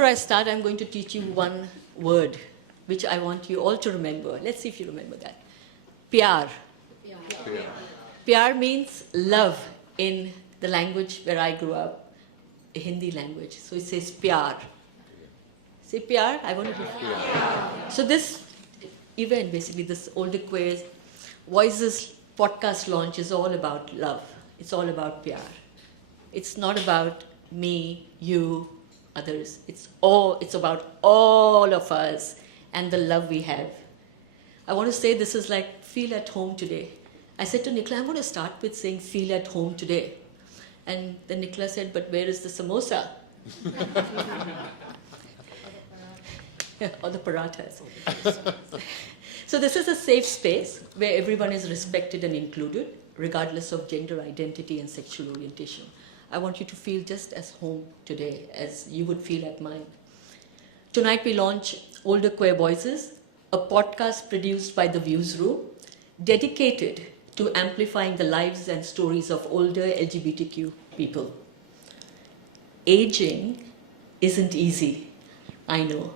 before I start, I'm going to teach you one word, which I want you all to remember. Let's see if you remember that. Pyar. Pyar. Pyar means love in the language where I grew up, a Hindi language. So it says pyar. Say pyar. I want to hear pyar. So this event, basically, this Older Queer Voices podcast launch is all about love. It's all about pyar. It's not about me, you, others. It's about all of us and the love we have. I want to say this is like feel at home today. I said to Nicola, I'm going to start with saying feel at home today. And then Nicola said, but where is the samosa? Or the parathas. So this is a safe space where everyone is respected and included, regardless of gender identity and sexual orientation. I want you to feel just as home today as you would feel at mine. Tonight we launch Older Queer Voices, a podcast produced by the Views Room, dedicated to amplifying the lives and stories of older LGBTQ people. Aging isn't easy, I know.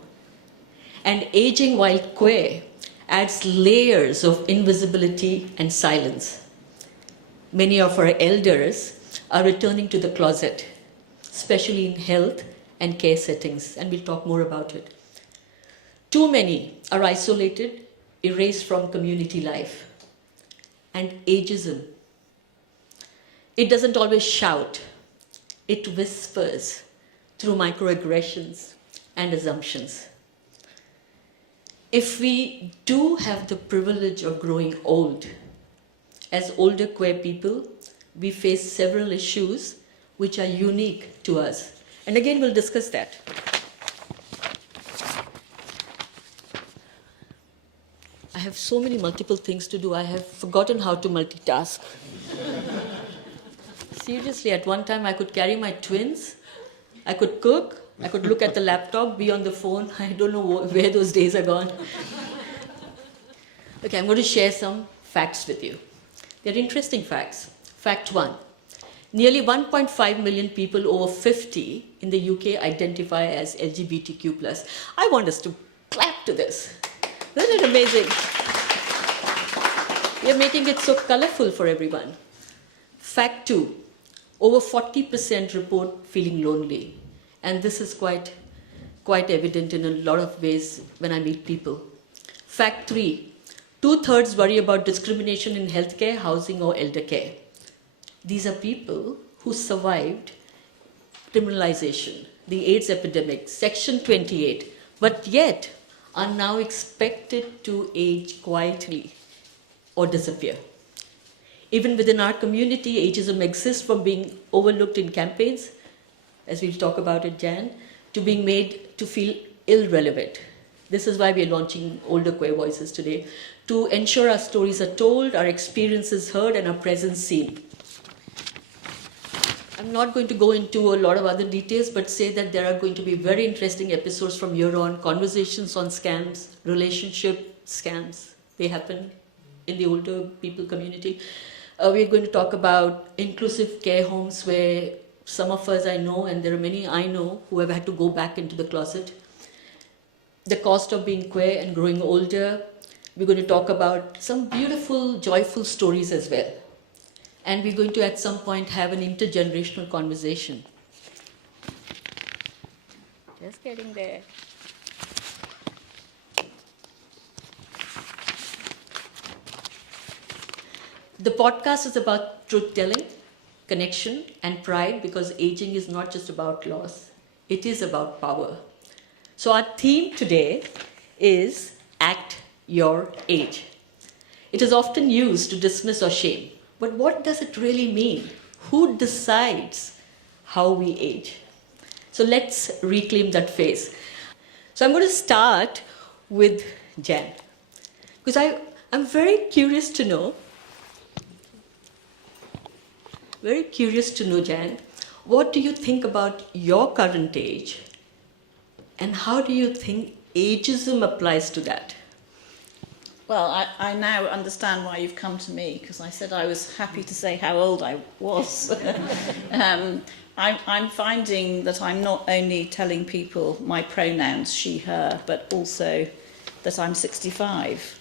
And aging while queer adds layers of invisibility and silence. Many of our elders are returning to the closet, especially in health and care settings, and we'll talk more about it. Too many are isolated, erased from community life. And ageism, it doesn't always shout, it whispers through microaggressions and assumptions. If we do have the privilege of growing old, as older queer people, we face several issues which are unique to us. And again, we'll discuss that. I have so many multiple things to do, I have forgotten how to multitask. Seriously, at one time I could carry my twins, I could cook, I could look at the laptop, be on the phone. I don't know where those days are gone. Okay, I'm going to share some facts with you. They're interesting facts. Fact 1. Nearly 1.5 million people over 50 in the UK identify as LGBTQ+. I want us to clap to this. Isn't it amazing? We are making it so colorful for everyone. Fact 2. Over 40% report feeling lonely. And this is quite evident in a lot of ways when I meet people. Fact 3. 2/3 worry about discrimination in healthcare, housing, or elder care. These are people who survived criminalization, the AIDS epidemic, Section 28, but yet are now expected to age quietly or disappear. Even within our community, ageism exists from being overlooked in campaigns, as we'll talk about it, Jan, to being made to feel irrelevant. This is why we're launching Older Queer Voices today, to ensure our stories are told, our experiences heard, and our presence seen. I'm not going to go into a lot of other details, but say that there are going to be very interesting episodes from here on, conversations on scams, relationship scams. They happen in the older people community. We're going to talk about inclusive care homes where some of us I know, and there are many I know, who have had to go back into the closet. The cost of being queer and growing older. We're going to talk about some beautiful, joyful stories as well. And we're going to, at some point, have an intergenerational conversation. Just getting there. The podcast is about truth-telling, connection, and pride, because aging is not just about loss. It is about power. So our theme today is Act Your Age. It is often used to dismiss or shame. But what does it really mean? Who decides how we age? So let's reclaim that phase. So I'm going to start with Jan, because I'm very curious to know, Jan, what do you think about your current age, and how do you think ageism applies to that? Well, I now understand why you've come to me, because I said I was happy to say how old I was. I'm finding that I'm not only telling people my pronouns, she, her, but also that I'm 65.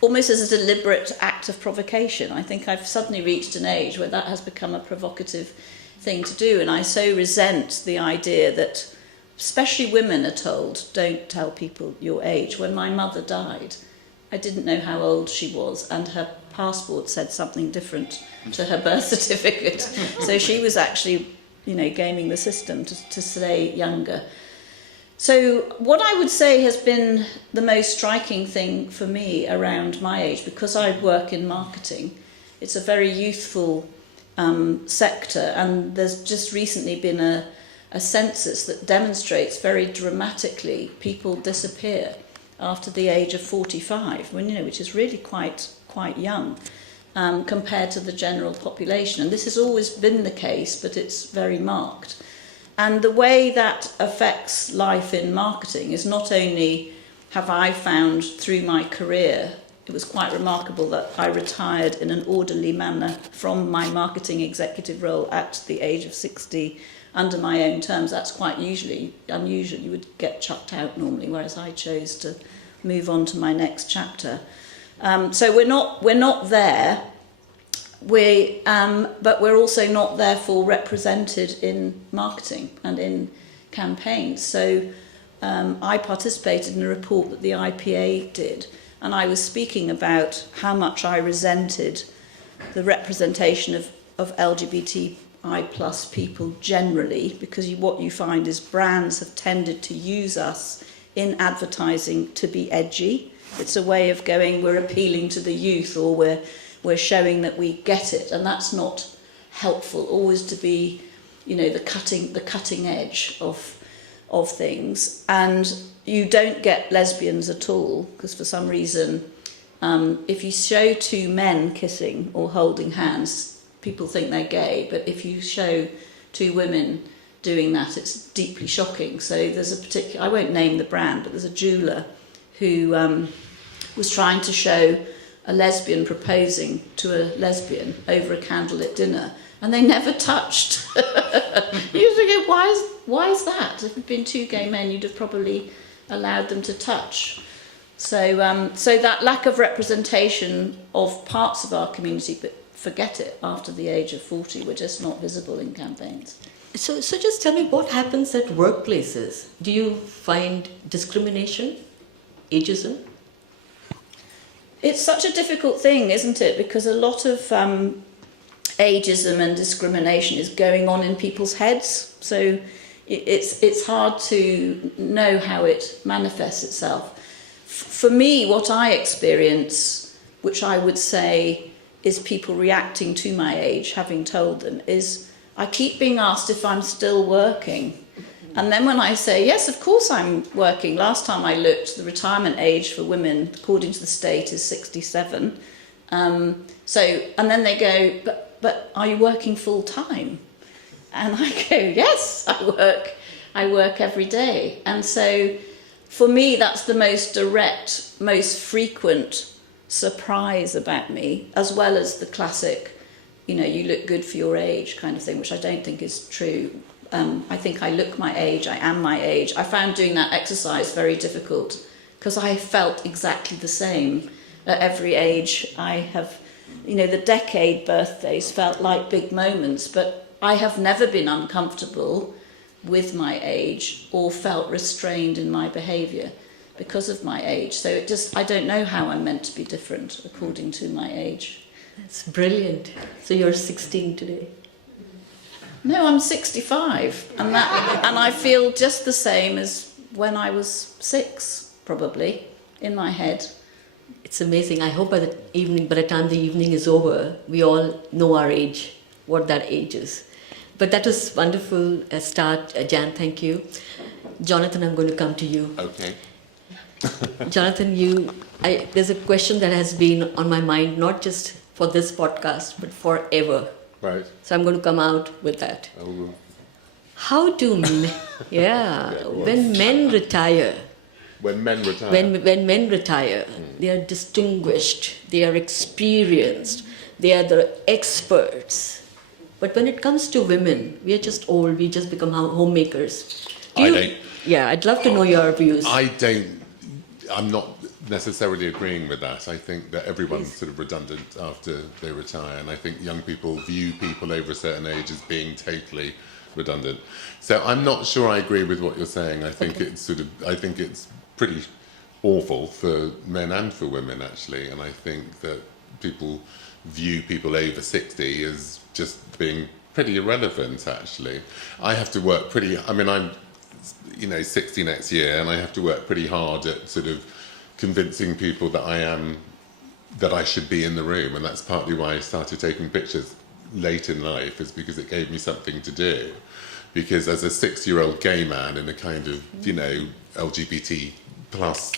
Almost as a deliberate act of provocation. I think I've suddenly reached an age where that has become a provocative thing to do, and I so resent the idea that, especially women are told, don't tell people your age. When my mother died, I didn't know how old she was, and her passport said something different to her birth certificate. So she was actually, gaming the system to say younger. So what I would say has been the most striking thing for me around my age, because I work in marketing, it's a very youthful sector, and there's just recently been a census that demonstrates very dramatically people disappear after the age of 45, which is really quite young compared to the general population. And this has always been the case, but it's very marked. And the way that affects life in marketing is not only have I found through my career, it was quite remarkable that I retired in an orderly manner from my marketing executive role at the age of 60 under my own terms. That's quite unusual. You would get chucked out normally, whereas I chose to move on to my next chapter. So we're not there. But we're also not therefore represented in marketing and in campaigns. So I participated in a report that the IPA did, and I was speaking about how much I resented the representation of LGBTI plus people generally, because what you find is brands have tended to use us in advertising to be edgy. It's a way of going, we're appealing to the youth, or we're showing that we get it, and that's not helpful. Always to be, the cutting edge of things. And you don't get lesbians at all, because for some reason, if you show two men kissing or holding hands, people think they're gay. But if you show two women doing that, it's deeply shocking. So there's a particular, I won't name the brand, but there's a jeweler who was trying to show a lesbian proposing to a lesbian over a candlelit dinner, and they never touched. You think, why is that? If it had been two gay men, you'd have probably allowed them to touch. So that lack of representation of parts of our community, but forget it, after the age of 40, we're just not visible in campaigns. So just tell me, what happens at workplaces? Do you find discrimination, ageism? It's such a difficult thing, isn't it? Because a lot of ageism and discrimination is going on in people's heads. So it's hard to know how it manifests itself. For me, what I experience, which I would say is people reacting to my age, having told them, is I keep being asked if I'm still working. And then when I say, yes, of course I'm working. Last time I looked, the retirement age for women, according to the state, is 67. And then they go, but are you working full time? And I go, yes, I work every day. And so for me, that's the most direct, most frequent surprise about me, as well as the classic, you look good for your age kind of thing, which I don't think is true. I think I look my age, I am my age. I found doing that exercise very difficult, because I felt exactly the same at every age. I have, the decade birthdays felt like big moments, but I have never been uncomfortable with my age or felt restrained in my behaviour because of my age. So I don't know how I'm meant to be different according to my age. That's brilliant. So you're 16 today. No, I'm 65, and I feel just the same as when I was 6, probably, in my head. It's amazing. I hope by the time the evening is over, we all know our age, what that age is. But that was wonderful start, Jan. Thank you, Jonathan. I'm going to come to you. Okay. Jonathan, there's a question that has been on my mind, not just for this podcast, but forever. Right. So I'm going to come out with that. Oh, How do when men retire, When men retire. When men retire, they are distinguished, they are experienced, they are the experts. But when it comes to women, we are just old, we just become homemakers. Yeah, I'd love to know your views. I'm not necessarily agreeing with that. I think that everyone's sort of redundant after they retire, and I think young people view people over a certain age as being totally redundant. So I'm not sure I agree with what you're saying. I think it's pretty awful for men and for women, actually, and I think that people view people over 60 as just being pretty irrelevant, actually. I have to work I'm 60 next year, and I have to work pretty hard at sort of convincing people that I should be in the room, and that's partly why I started taking pictures late in life, is because it gave me something to do. Because as a 6-year-old gay man in a kind of, LGBT plus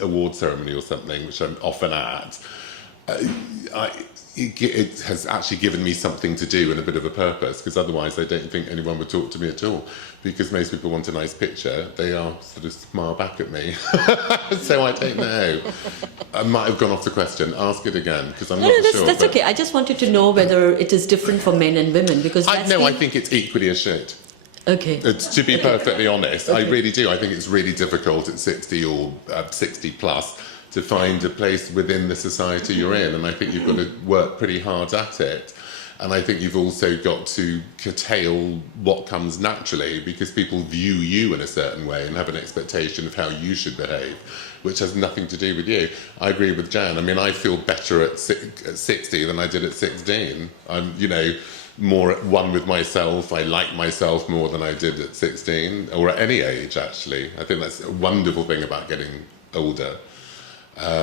award ceremony or something, which I'm often at, it has actually given me something to do and a bit of a purpose, because otherwise I don't think anyone would talk to me at all, because most people want a nice picture, they are sort of smile back at me. So I don't know. I might have gone off the question. Ask it again, because I'm not sure. That's okay. I just wanted to know whether it is different for men and women, because I think it's equally as shit. Okay. To be perfectly honest, I really do. I think it's really difficult at 60 or 60 plus to find a place within the society you're in, and I think you've got to work pretty hard at it. And I think you've also got to curtail what comes naturally, because people view you in a certain way and have an expectation of how you should behave, which has nothing to do with you. I agree with Jan. I mean, I feel better at 60 than I did at 16. I'm, more at one with myself. I like myself more than I did at 16, or at any age, actually. I think that's a wonderful thing about getting older. But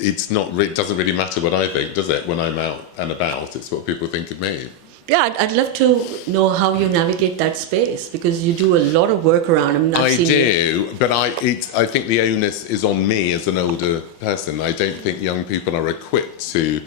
it doesn't really matter what I think, does it? When I'm out and about, it's what people think of me. Yeah, I'd love to know how you navigate that space, because you do a lot of work around. I do, but I think the onus is on me as an older person. I don't think young people are equipped to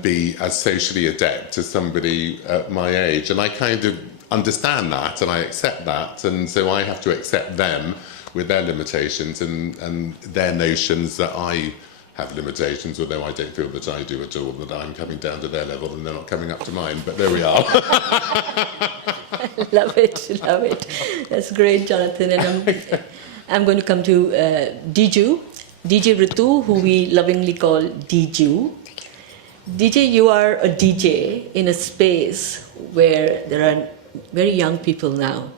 be as socially adept as somebody at my age, and I kind of understand that and I accept that, and so I have to accept them with their limitations and their notions that I have limitations, although I don't feel that I do at all, that I'm coming down to their level and they're not coming up to mine, but there we are. Love it. That's great, Jonathan. And I'm going to come to DJ Ritu, who we lovingly call DJ. DJ, you are a DJ in a space where there are very young people now.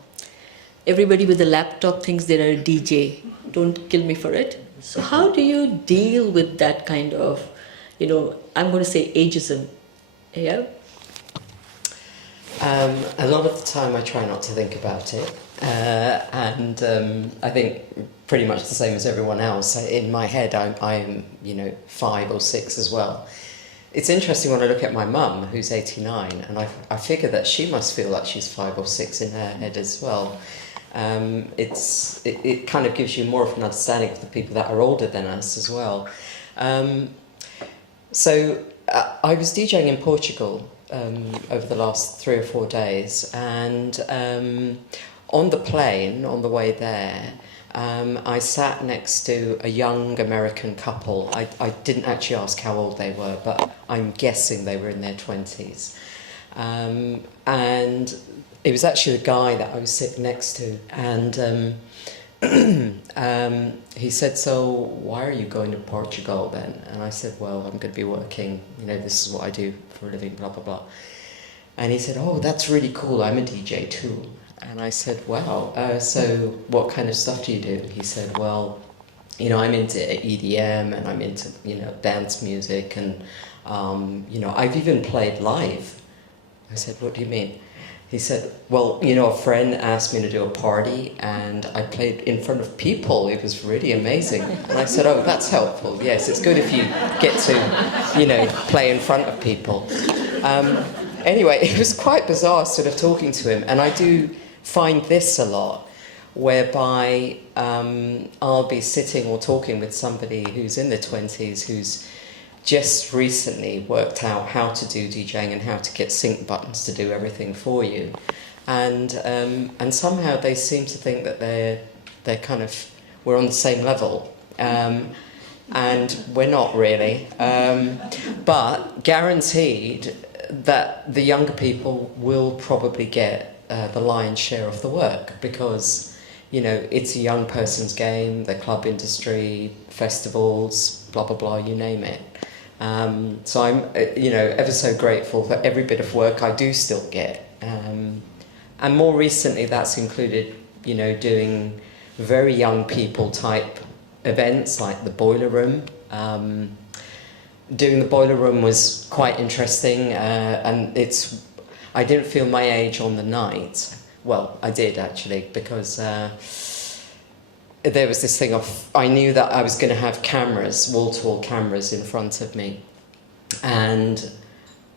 Everybody with a laptop thinks they're a DJ. Don't kill me for it. So how do you deal with that kind of, I'm going to say ageism? Yeah? A lot of the time I try not to think about it. And I think pretty much the same as everyone else. In my head, I'm 5 or 6 as well. It's interesting when I look at my mum, who's 89, and I figure that she must feel like she's 5 or 6 in her head as well. It kind of gives you more of an understanding of the people that are older than us as well. So I was DJing in Portugal over the last 3 or 4 days, and on the plane, on the way there, I sat next to a young American couple. I didn't actually ask how old they were, but I'm guessing they were in their 20s. And it was actually the guy that I was sitting next to. And he said, "So why are you going to Portugal then?" And I said, "Well, I'm going to be working. This is what I do for a living, blah, blah, blah." And he said, "Oh, that's really cool. I'm a DJ too." And I said, "Wow, so what kind of stuff do you do?" He said, "Well, I'm into EDM and I'm into, dance music and, I've even played live." I said, "What do you mean?" He said, "Well, a friend asked me to do a party and I played in front of people. It was really amazing." And I said, "Oh, that's helpful. Yes, it's good if you get to, play in front of people." Anyway, it was quite bizarre sort of talking to him, and I do find this a lot, whereby I'll be sitting or talking with somebody who's in their 20s, who's just recently worked out how to do DJing and how to get sync buttons to do everything for you, and somehow they seem to think that we're on the same level. And we're not really. But guaranteed that the younger people will probably get the lion's share of the work, because, you know, it's a young person's game, the club industry, festivals, blah, blah, blah, you name it. So I'm, you know, ever so grateful for every bit of work I do still get. And more recently that's included, you know, doing very young people type events like the Boiler Room. Doing the Boiler Room was quite interesting, and I didn't feel my age on the night. Well, I did actually, because there was this thing of, I knew that I was going to have cameras, wall-to-wall cameras in front of me, and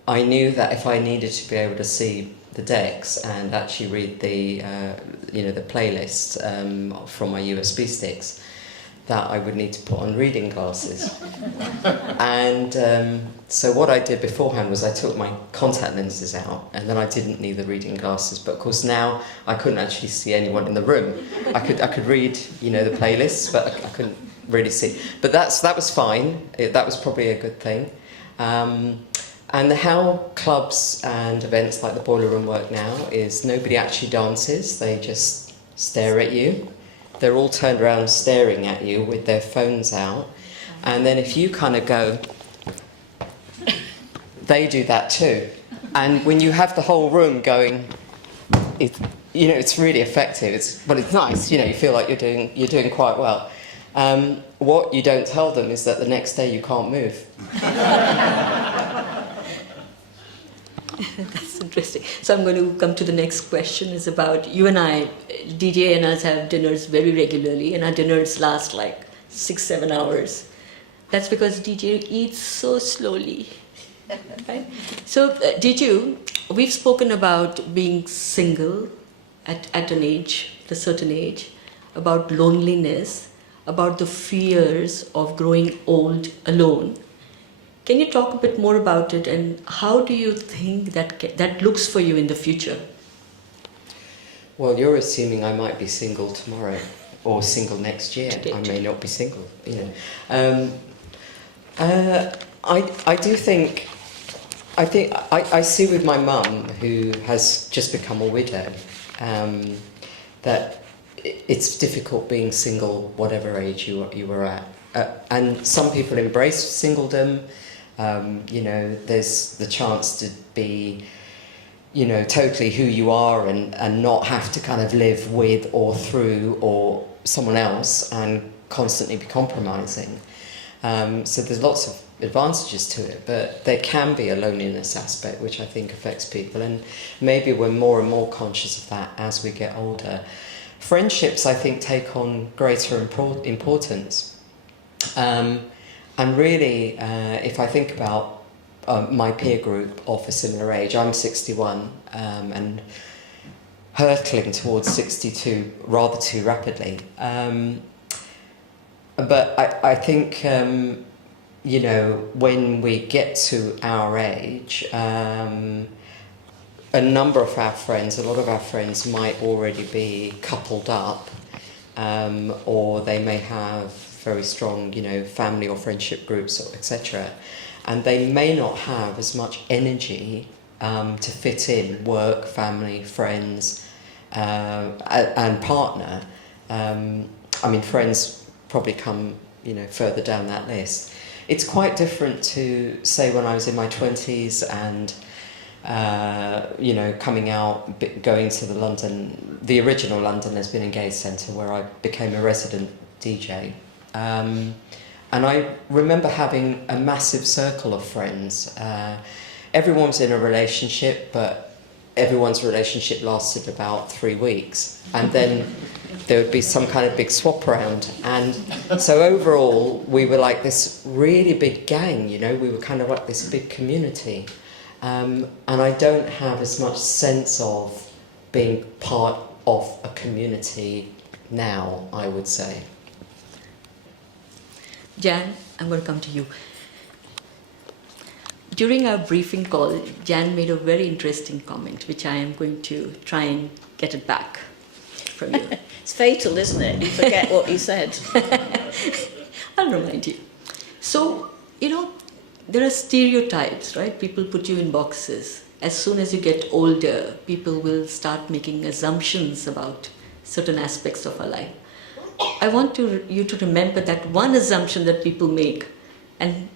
I knew that if I needed to be able to see the decks and actually read the the playlist from my USB sticks, that I would need to put on reading glasses. And so what I did beforehand was I took my contact lenses out, and then I didn't need the reading glasses. But of course now I couldn't actually see anyone in the room. I could read, you know, the playlists, but I couldn't really see. But that was fine. That was probably a good thing. And how clubs and events like the Boiler Room work now is nobody actually dances. They just stare at you. They're all turned around staring at you with their phones out. And then if you kind of go, they do that too. And when you have the whole room going, it's really effective. It's nice. You know, you feel like you're doing quite well. What you don't tell them is that the next day you can't move. That's interesting. So I'm going to come to the next question. Is about you and I, DJ and us have dinners very regularly, and our dinners last like 6-7 hours. That's because DJ eats so slowly. Right? So we've spoken about being single at a certain age, about loneliness, about the fears of growing old alone. Can you talk a bit more about it, and how do you think that looks for you in the future? Well, you're assuming I might be single tomorrow, or single next year. I may not be single, you know. I see with my mum, who has just become a widow, that it's difficult being single, whatever age you were at. And some people embrace singledom. You know, there's the chance to be, you know, totally who you are and not have to kind of live with or through or someone else and constantly be compromising. So there's lots of advantages to it, but there can be a loneliness aspect which I think affects people, and maybe we're more and more conscious of that as we get older. Friendships, I think, take on greater importance. And really, if I think about my peer group of a similar age, I'm 61 and hurtling towards 62 rather too rapidly. But I think, you know, when we get to our age, a number of our friends, a lot of our friends might already be coupled up, or they may have very strong, you know, family or friendship groups, etc. And they may not have as much energy to fit in work, family, friends, and partner. I mean, friends probably come, you know, further down that list. It's quite different to, say, when I was in my 20s and, you know, coming out, going to the original London Lesbian and Gay Centre, where I became a resident DJ. And I remember having a massive circle of friends. Everyone was in a relationship, but everyone's relationship lasted about 3 weeks. And then there would be some kind of big swap around. And so overall, we were like this really big gang, you know, we were kind of like this big community. And I don't have as much sense of being part of a community now, I would say. Jan, I'm going to come to you. During our briefing call, Jan made a very interesting comment, which I am going to try and get it back from you. It's fatal, isn't it? You forget what you said. I'll remind you. So, there are stereotypes, right? People put you in boxes. As soon as you get older, people will start making assumptions about certain aspects of our life. I want you to remember that one assumption that people make and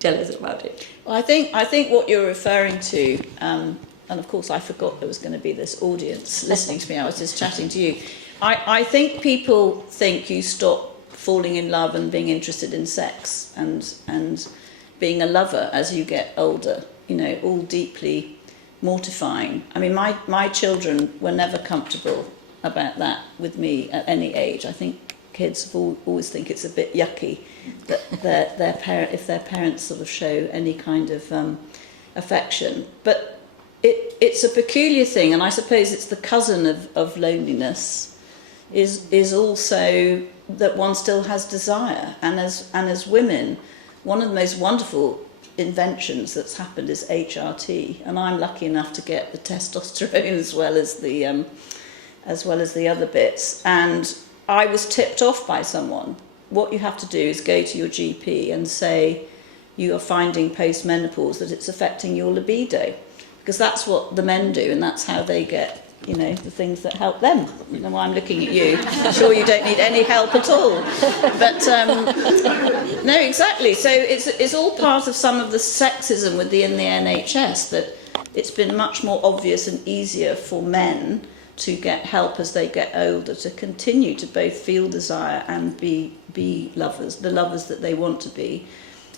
tell us about it. Well, I think what you're referring to, and of course I forgot there was going to be this audience listening to me. I was just chatting to you. I think people think you stop falling in love and being interested in sex and being a lover as you get older. All deeply mortifying. I mean, my children were never comfortable about that with me at any age. I think kids always think it's a bit yucky that if their parents sort of show any kind of affection. But it's a peculiar thing, and I suppose it's the cousin of loneliness, is also that one still has desire. And as women, one of the most wonderful inventions that's happened is HRT, and I'm lucky enough to get the testosterone as well as the other bits. And I was tipped off by someone. What you have to do is go to your GP and say you are finding post-menopause that it's affecting your libido, because that's what the men do, and that's how they get the things that help them. You know why I'm looking at you. I'm sure you don't need any help at all. But no, exactly. So it's all part of some of the sexism within the NHS, that it's been much more obvious and easier for men to get help as they get older, to continue to both feel desire and be lovers, the lovers that they want to be.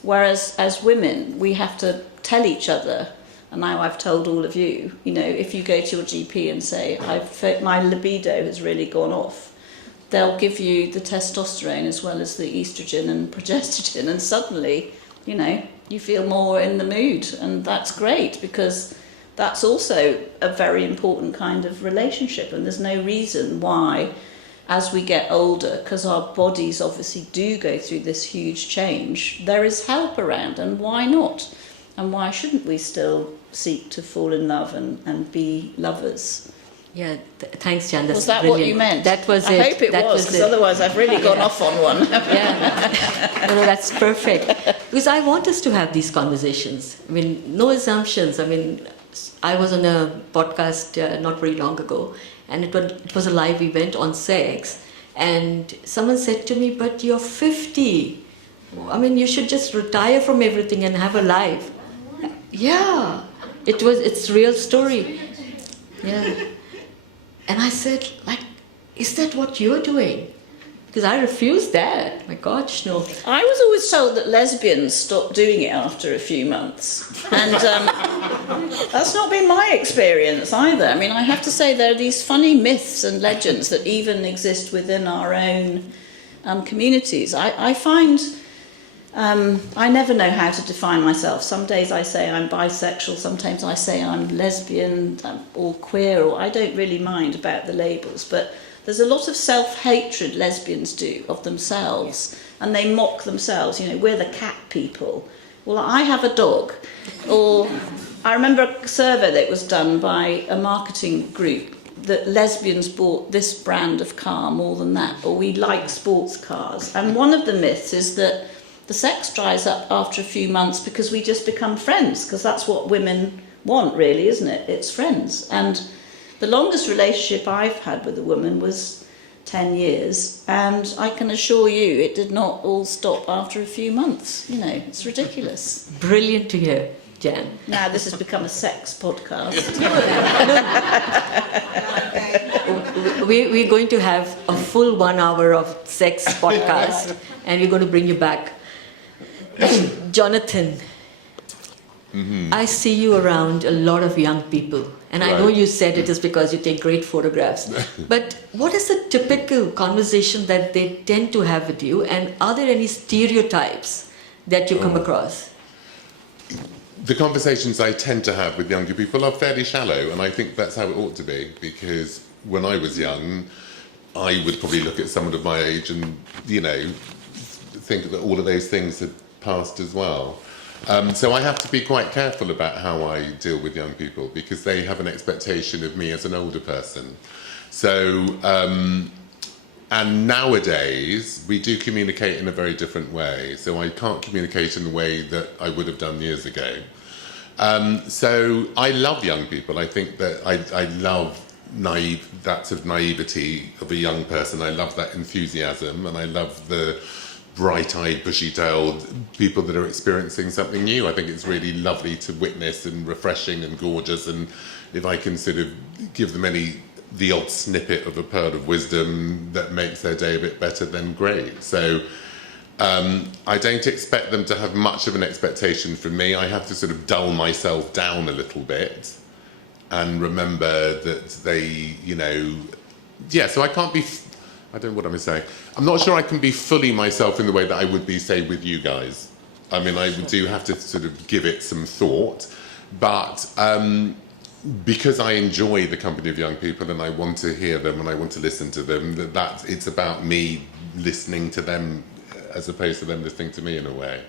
Whereas as women, we have to tell each other. And now I've told all of you, if you go to your GP and say, my libido has really gone off, they'll give you the testosterone as well as the estrogen and progesterone, and suddenly, you feel more in the mood. And that's great, because that's also a very important kind of relationship. And there's no reason why, as we get older, because our bodies obviously do go through this huge change, there is help around. And why not? And why shouldn't we still seek to fall in love and be lovers? Yeah, thanks, Jan. That's was that brilliant. What you meant? That was I it. hope it that was, because otherwise I've really gone off on one. Yeah. No, that's perfect. Because I want us to have these conversations. I mean, no assumptions. I mean, I was on a podcast not very long ago, and it was a live event on sex, and someone said to me, "But you're 50. I mean, you should just retire from everything and have a life." Yeah, it's a real story. Yeah. And I said, is that what you're doing? Because I refused that. My gosh, no. I was always told that lesbians stopped doing it after a few months. And that's not been my experience either. I mean, I have to say there are these funny myths and legends that even exist within our own communities. I find... I never know how to define myself. Some days I say I'm bisexual, sometimes I say I'm lesbian or queer, or I don't really mind about the labels. But there's a lot of self-hatred lesbians do of themselves, and they mock themselves. We're the cat people. Well, I have a dog. Or I remember a survey that was done by a marketing group that lesbians bought this brand of car more than that, or we like sports cars. And one of the myths is that the sex dries up after a few months because we just become friends, because that's what women want, really, isn't it? It's friends. And the longest relationship I've had with a woman was 10 years, and I can assure you it did not all stop after a few months. It's ridiculous. Brilliant to hear, Jan. Now this has become a sex podcast. We're going to have a full 1 hour of sex podcast, and we're going to bring you back. Jonathan, I see you around a lot of young people, and I know you said it is because you take great photographs, but what is the typical conversation that they tend to have with you, and are there any stereotypes that you come across? The conversations I tend to have with younger people are fairly shallow, and I think that's how it ought to be, because when I was young, I would probably look at someone of my age and, think that all of those things had passed as well. So I have to be quite careful about how I deal with young people, because they have an expectation of me as an older person. So And nowadays, we do communicate in a very different way. So I can't communicate in the way that I would have done years ago. So I love young people. I think that I love that sort of naivety of a young person. I love that enthusiasm, and I love the bright-eyed, bushy-tailed people that are experiencing something new. I think it's really lovely to witness and refreshing and gorgeous. And if I can sort of give them the odd snippet of a pearl of wisdom that makes their day a bit better, then great. So I don't expect them to have much of an expectation from me. I have to sort of dull myself down a little bit and remember that they, so I can't be, I don't know what I'm saying. I'm not sure I can be fully myself in the way that I would be, say, with you guys. I mean, I do have to sort of give it some thought, but because I enjoy the company of young people and I want to hear them and I want to listen to them, that it's about me listening to them as opposed to them listening to me in a way.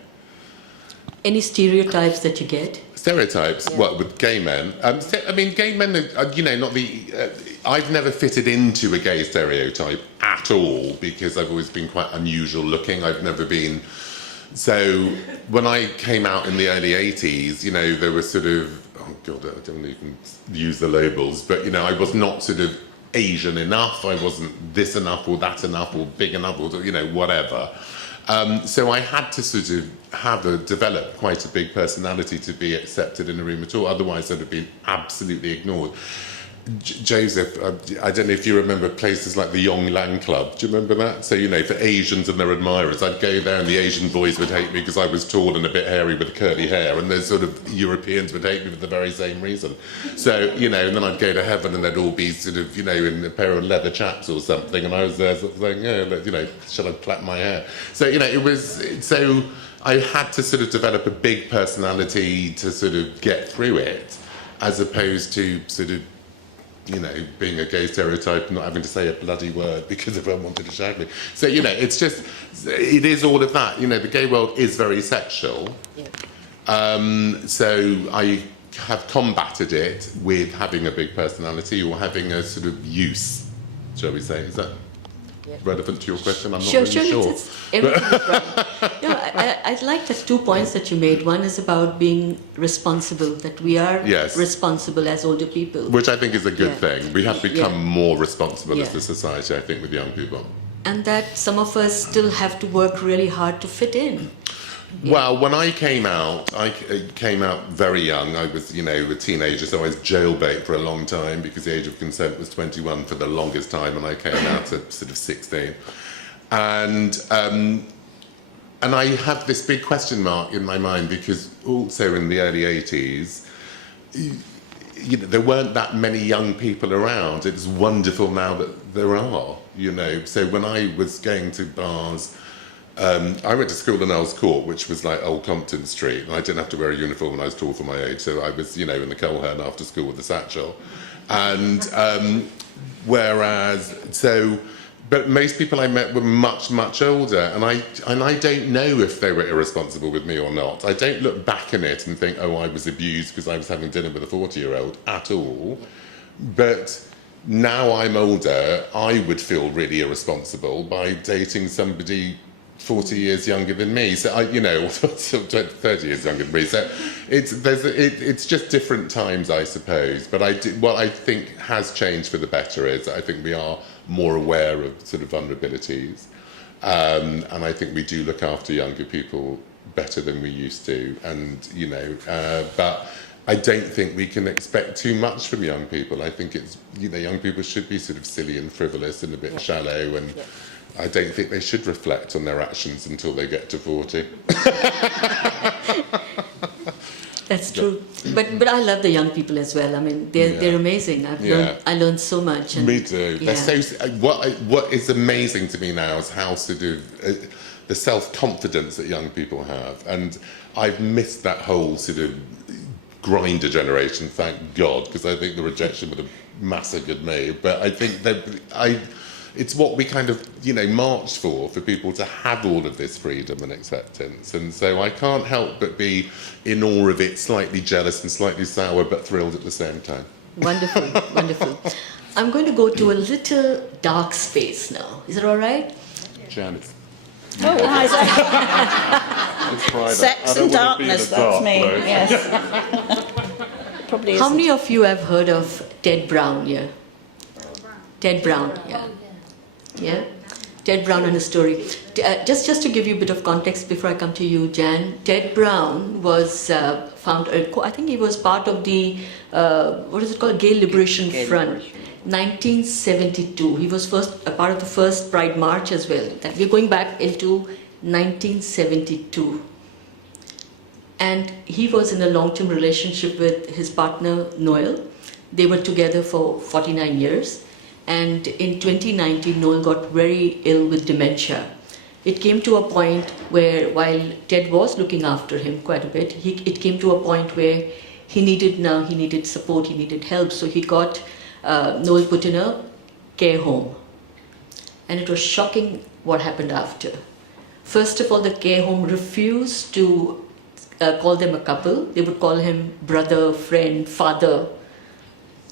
Any stereotypes that you get? Stereotypes? Yeah. What, with gay men? I mean, gay men are, not the... I've never fitted into a gay stereotype at all because I've always been quite unusual looking. I've never been... So when I came out in the early 80s, there was sort of... Oh, God, I don't even use the labels, but, I was not sort of Asian enough. I wasn't this enough or that enough or big enough or, whatever. So I had to sort of develop quite a big personality to be accepted in a room at all. Otherwise, I'd have been absolutely ignored. Joseph, I don't know if you remember places like the Yong Lang Club. Do you remember that? So, for Asians and their admirers, I'd go there and the Asian boys would hate me because I was tall and a bit hairy with curly hair, and those sort of Europeans would hate me for the very same reason. So, and then I'd go to heaven and they'd all be sort of, in a pair of leather chaps or something, and I was there sort of saying, shall I plait my hair? So, it was, so I had to sort of develop a big personality to sort of get through it, as opposed to sort of, being a gay stereotype and not having to say a bloody word because everyone wanted to shag me. So, it's just, it is all of that. The gay world is very sexual. Yeah. So I have combated it with having a big personality or having a sort of use, shall we say. Is that relevant to your question? I'm not really sure. I'd like the 2 points that you made. One is about being responsible, that we are responsible as older people. Which I think is a good thing. We have become more responsible as a society, I think, with young people. And that some of us still have to work really hard to fit in. Yeah. Well, when I came out very young. I was, a teenager, so I was jailbait for a long time because the age of consent was 21 for the longest time, and I came out at sort of 16. And I have this big question mark in my mind because also in the early 80s, there weren't that many young people around. It's wonderful now that there are, So when I was going to bars... I went to school in Earls Court, which was like Old Compton Street, and I didn't have to wear a uniform when I was tall for my age, so I was, in the Coleherne after school with a satchel. And but most people I met were much, much older, and I don't know if they were irresponsible with me or not. I don't look back on it and think, I was abused because I was having dinner with a 40-year-old at all. But now I'm older, I would feel really irresponsible by dating somebody 40 years younger than me, so 30 years younger than me. So it's just different times, I suppose. But what I think has changed for the better is I think we are more aware of sort of vulnerabilities, and I think we do look after younger people better than we used to. And but I don't think we can expect too much from young people. I think it's young people should be sort of silly and frivolous and a bit shallow and. I don't think they should reflect on their actions until they get to 40. That's true. But I love the young people as well. I mean, they're amazing. I learned so much. And, me too. Yeah. They're so, what is amazing to me now is how sort of the self-confidence that young people have. And I've missed that whole sort of grinder generation, thank God, because I think the rejection would have massacred me. But I think that it's what we kind of, march for people to have all of this freedom and acceptance. And so I can't help but be in awe of it, slightly jealous and slightly sour, but thrilled at the same time. Wonderful, wonderful. I'm going to go to a little dark space now. Is it all right? Jan, it's Hi, Friday. sex and darkness, that's me. Yes. Probably How isn't. many of you have heard of Ted Brown? Yeah. Ted Brown. Yeah. Yeah. Ted Brown and his story. Just to give you a bit of context before I come to you, Jan. Ted Brown was I think he was part of the what is it called? Gay Liberation Front. 1972. He was a part of the first Pride March as well. That we're going back into 1972. And he was in a long-term relationship with his partner Noel. They were together for 49 years. And in 2019, Noel got very ill with dementia. It came to a point where, while Ted was looking after him quite a bit, it came to a point where he needed support, he needed help. So he got Noel put in a care home. And it was shocking what happened after. First of all, the care home refused to call them a couple. They would call him brother, friend, father.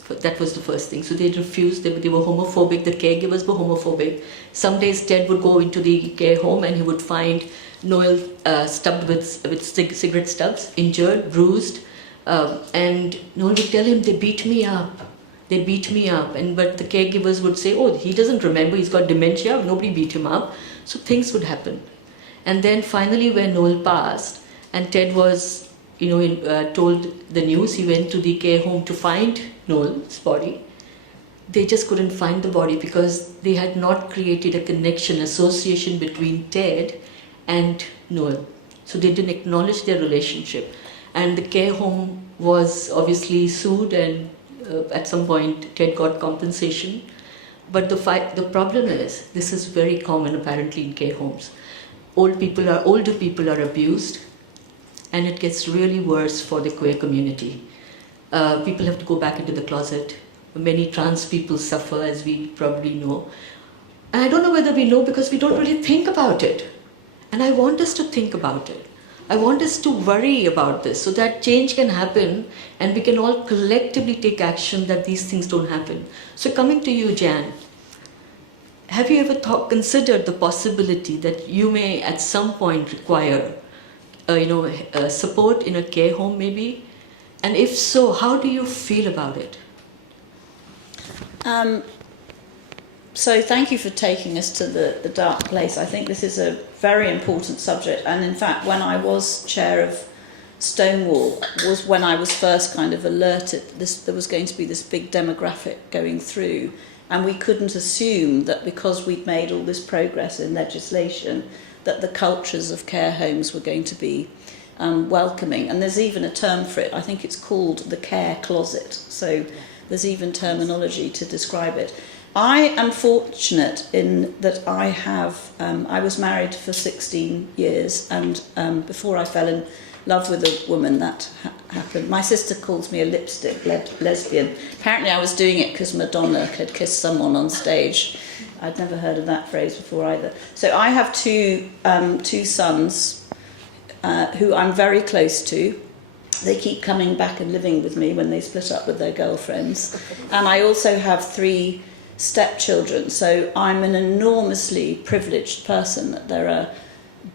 That was the first thing. So they refused. They were homophobic. The caregivers were homophobic. Some days Ted would go into the care home and he would find Noel stubbed with cigarette stubs, injured, bruised. And Noel would tell him, they beat me up. They beat me up. But the caregivers would say, oh, he doesn't remember. He's got dementia. Nobody beat him up. So things would happen. And then finally when Noel passed and Ted was told the news, he went to the care home to find Noel's body. They just couldn't find the body because they had not created a connection, association between Ted and Noel. So they didn't acknowledge their relationship. And the care home was obviously sued, and at some point Ted got compensation. But the problem is, this is very common apparently in care homes. Older people are abused, and it gets really worse for the queer community. People have to go back into the closet. Many trans people suffer, as we probably know. And I don't know whether we know because we don't really think about it. And I want us to think about it. I want us to worry about this so that change can happen and we can all collectively take action that these things don't happen. So coming to you, Jan, have you ever considered the possibility that you may at some point require support in a care home maybe? And if so, how do you feel about it? So thank you for taking us to the dark place. I think this is a very important subject. And in fact, when I was chair of Stonewall, was when I was first kind of alerted there was going to be this big demographic going through. And we couldn't assume that because we'd made all this progress in legislation, that the cultures of care homes were going to be welcoming. And there's even a term for it. I think it's called the care closet. So there's even terminology to describe it. I am fortunate in that I was married for 16 years, and before I fell in love with a woman, that happened. My sister calls me a lipstick lesbian. Apparently I was doing it because Madonna had kissed someone on stage. I'd never heard of that phrase before either. So I have two sons who I'm very close to. They keep coming back and living with me when they split up with their girlfriends. And I also have 3 stepchildren. So I'm an enormously privileged person that there are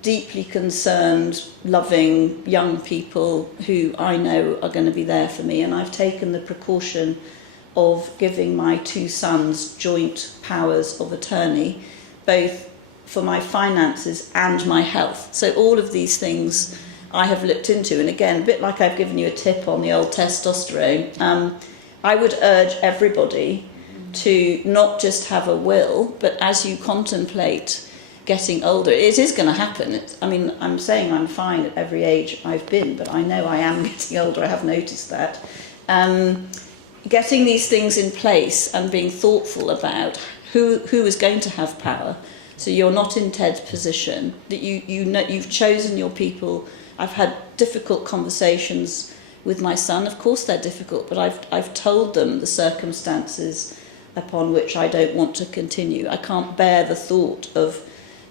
deeply concerned, loving young people who I know are going to be there for me. And I've taken the precaution of giving my 2 sons joint powers of attorney, both for my finances and my health. So all of these things I have looked into. And again, a bit like I've given you a tip on the old testosterone, I would urge everybody to not just have a will, but as you contemplate getting older, it is going to happen. I'm saying I'm fine at every age I've been, but I know I am getting older. I have noticed that. Getting these things in place and being thoughtful about who is going to have power. So you're not in Ted's position, that you know you've chosen your people. I've had difficult conversations with my son. Of course they're difficult, but I've told them the circumstances upon which I don't want to continue. I can't bear the thought of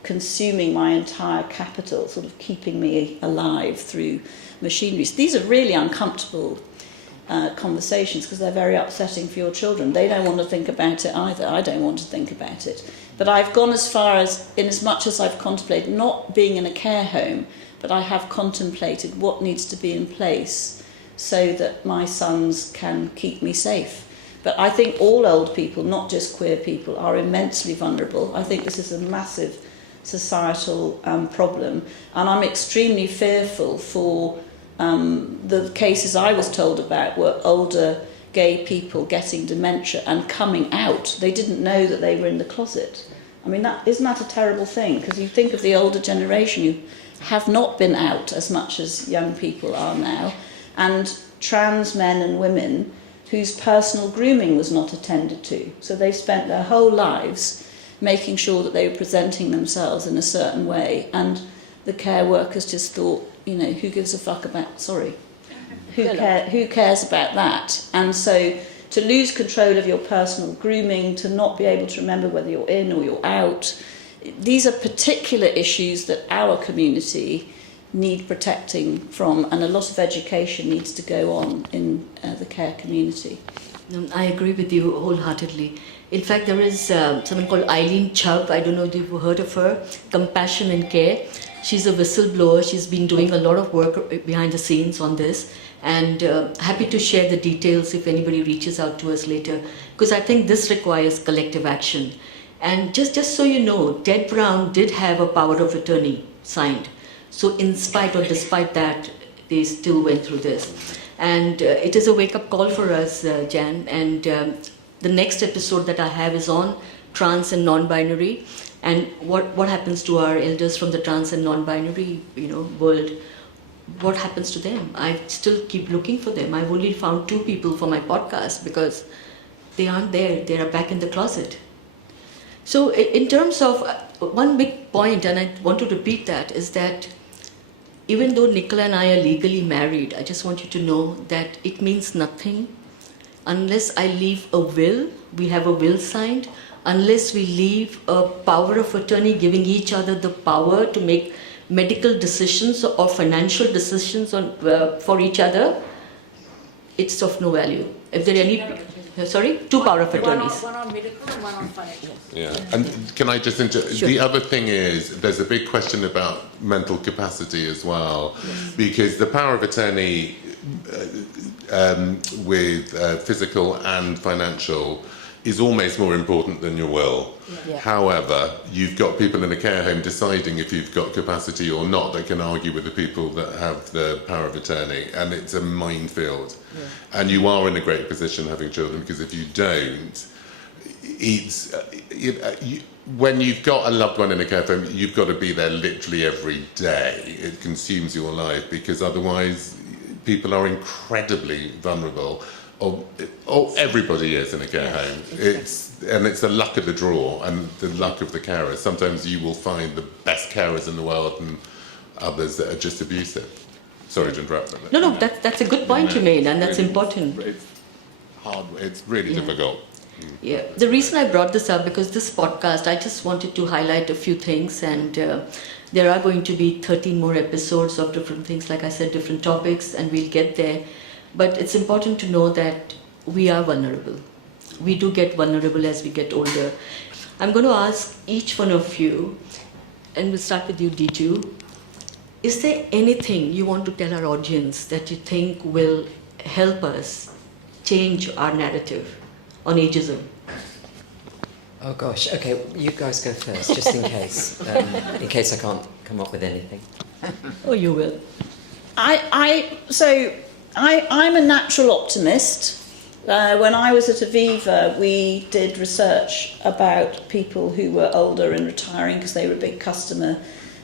consuming my entire capital, sort of keeping me alive through machinery. So these are really uncomfortable conversations because they're very upsetting for your children. They don't want to think about it either. I don't want to think about it. But I've gone as far as, in as much as I've contemplated not being in a care home, but I have contemplated what needs to be in place so that my sons can keep me safe. But I think all old people, not just queer people, are immensely vulnerable. I think this is a massive societal problem, and I'm extremely fearful for the cases I was told about were older gay people getting dementia and coming out. They didn't know that they were in the closet. I mean, isn't that a terrible thing? Because you think of the older generation who have not been out as much as young people are now, and trans men and women whose personal grooming was not attended to. So they spent their whole lives making sure that they were presenting themselves in a certain way, and the care workers just thought, you know, who gives a fuck about, who cares about that? And so to lose control of your personal grooming, to not be able to remember whether you're in or you're out, these are particular issues that our community need protecting from, and a lot of education needs to go on in the care community. I agree with you wholeheartedly. In fact, there is someone called Eileen Chubb, I don't know if you've heard of her, Compassion in Care. She's a whistleblower. She's been doing a lot of work behind the scenes on this, and happy to share the details if anybody reaches out to us later, because I think this requires collective action. And just so you know, Ted Brown did have a power of attorney signed. So in spite or despite that, they still went through this. And it is a wake-up call for us, Jan. And the next episode that I have is on trans and non-binary, and what happens to our elders from the trans and non-binary, world. What happens to them? I still keep looking for them. I've only found 2 people for my podcast because they aren't there. They are back in the closet. So in terms of one big point, and I want to repeat that, is that even though Nicola and I are legally married, I just want you to know that it means nothing unless I leave a will. We have a will signed. Unless we leave a power of attorney giving each other the power to make medical decisions or financial decisions for each other, it's of no value. If there are any, 2 power of attorneys. One on medical and one on financial. Yeah, and can I just Sure. The other thing is, there's a big question about mental capacity as well, because the power of attorney with physical and financial is almost more important than your will. Yeah. However, you've got people in a care home deciding if you've got capacity or not. They can argue with the people that have the power of attorney, and it's a minefield. Yeah. And you are in a great position having children, because if you don't, it's when you've got a loved one in a care home, you've got to be there literally every day. It consumes your life, because otherwise people are incredibly vulnerable. Or everybody is in a care home. It's the luck of the draw and the luck of the carers. Sometimes you will find the best carers in the world and others that are just abusive. Sorry to interrupt. No, that's a good point you made, and that's really, important. It's hard. It's really difficult. Yeah, the reason I brought this up, because this podcast, I just wanted to highlight a few things, and there are going to be 13 more episodes of different things, like I said, different topics, and we'll get there. But it's important to know that we are vulnerable. We do get vulnerable as we get older. I'm going to ask each one of you, and we'll start with you, Diju. Is there anything you want to tell our audience that you think will help us change our narrative on ageism? Oh gosh, okay, you guys go first, just in case I can't come up with anything. Oh, you will. I'm a natural optimist. When I was at Aviva, we did research about people who were older and retiring because they were a big customer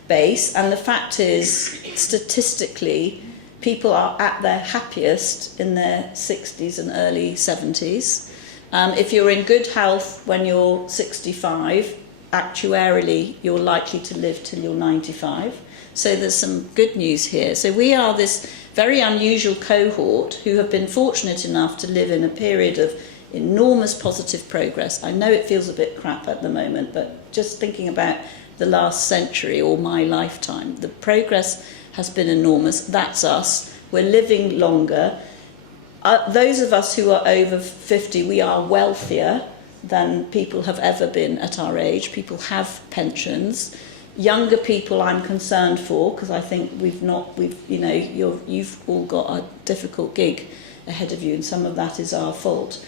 base. And the fact is, statistically, people are at their happiest in their 60s and early 70s. If you're in good health when you're 65, actuarially, you're likely to live till you're 95. So there's some good news here. So we are this very unusual cohort who have been fortunate enough to live in a period of enormous positive progress. I know it feels a bit crap at the moment, but just thinking about the last century or my lifetime, the progress has been enormous. That's us. We're living longer. those of us who are over 50, we are wealthier than people have ever been at our age. People have pensions. Younger people I'm concerned for, because I think you've all got a difficult gig ahead of you, and some of that is our fault.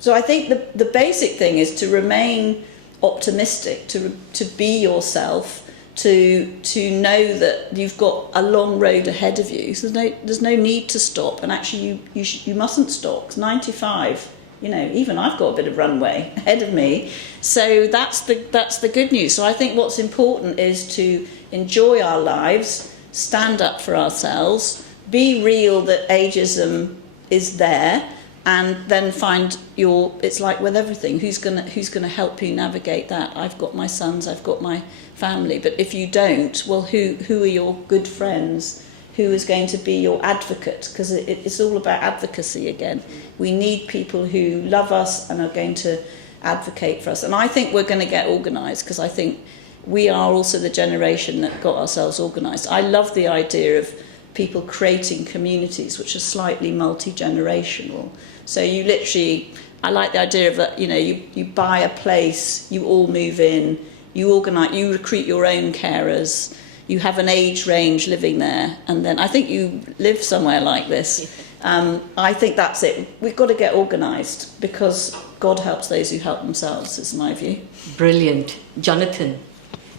So I think the basic thing is to remain optimistic, to be yourself, to know that you've got a long road ahead of you. So there's no need to stop, and actually you mustn't stop. 'Cause 95, even I've got a bit of runway ahead of me. So that's the good news. So I think what's important is to enjoy our lives, stand up for ourselves, be real that ageism is there, and then find it's like with everything, who's gonna help you navigate that? I've got my sons, I've got my family, but if you don't, well, who are your good friends? Who is going to be your advocate? Because it's all about advocacy again. We need people who love us and are going to advocate for us. And I think we're going to get organised, because I think we are also the generation that got ourselves organised. I love the idea of people creating communities which are slightly multi-generational. So you literally, I like the idea of that, you buy a place, you all move in, you organise, you recruit your own carers, you have an age range living there, and then I think you live somewhere like this. I think that's it. We've got to get organised, because God helps those who help themselves, is my view. Brilliant. Jonathan.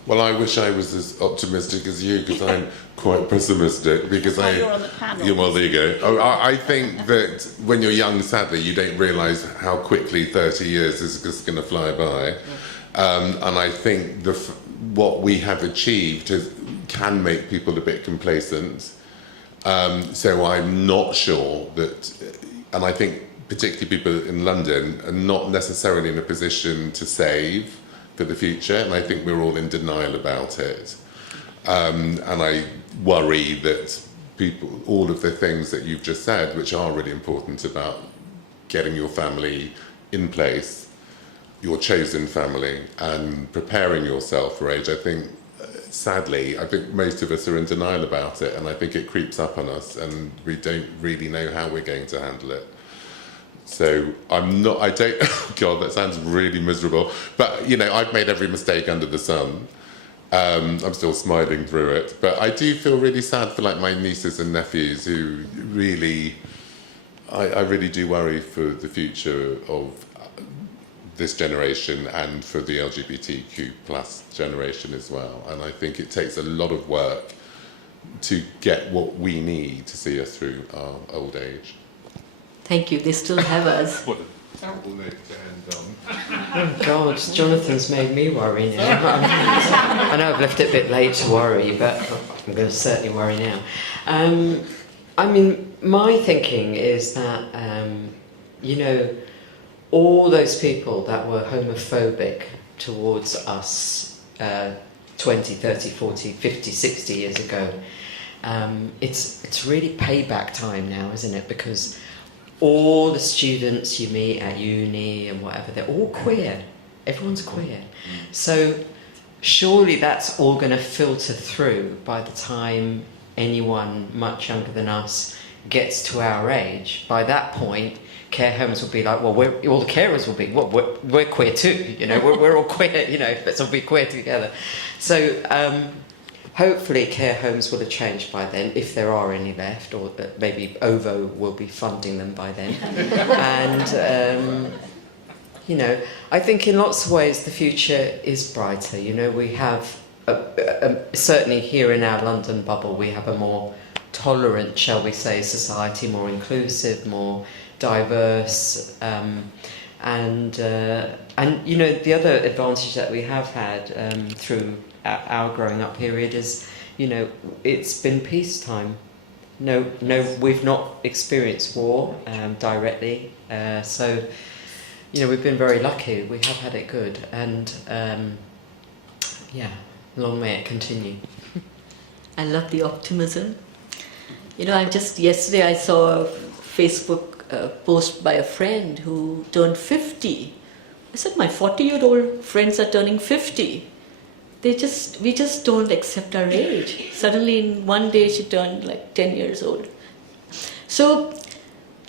Well, I wish I was as optimistic as you, because I'm quite pessimistic. Because you're on the panel. Yeah, well, there you go. I think that when you're young, sadly, you don't realise how quickly 30 years is just going to fly by. And I think what we have achieved can make people a bit complacent. So I'm not sure that, and I think particularly people in London are not necessarily in a position to save for the future, and I think we're all in denial about it. And I worry that all of the things that you've just said, which are really important about getting your family in place, your chosen family, and preparing yourself for age, I think, sadly, I think most of us are in denial about it, and I think it creeps up on us, and we don't really know how we're going to handle it. So God, that sounds really miserable. But, I've made every mistake under the sun. I'm still smiling through it. But I do feel really sad for my nieces and nephews who really, I really do worry for the future of this generation and for the LGBTQ plus generation as well. And I think it takes a lot of work to get what we need to see us through our old age. Thank you. They still have us. What a terrible note to end on. Oh God, Jonathan's made me worry now. I know I've left it a bit late to worry, but I'm going to certainly worry now. My thinking is that, all those people that were homophobic towards us 20, 30, 40, 50, 60 years ago, it's really payback time now, isn't it? Because all the students you meet at uni and whatever, they're all queer. Everyone's queer. So surely that's all going to filter through by the time anyone much younger than us gets to our age. By that point, care homes will be like, well, all the carers will be, well, we're queer too, we're all queer, let's all be queer together. So hopefully care homes will have changed by then, if there are any left, or maybe OVO will be funding them by then. And, I think in lots of ways the future is brighter. We have, certainly here in our London bubble, we have a more tolerant, shall we say, society, more inclusive, more diverse, and the other advantage that we have had through our growing up period is, it's been peacetime. No, we've not experienced war directly, so we've been very lucky. We have had it good, and long may it continue. I love the optimism. Yesterday I saw a Facebook post by a friend who turned 50. I said, my 40-year-old friends are turning 50. We just don't accept our age. Suddenly in one day she turned 10 years old. So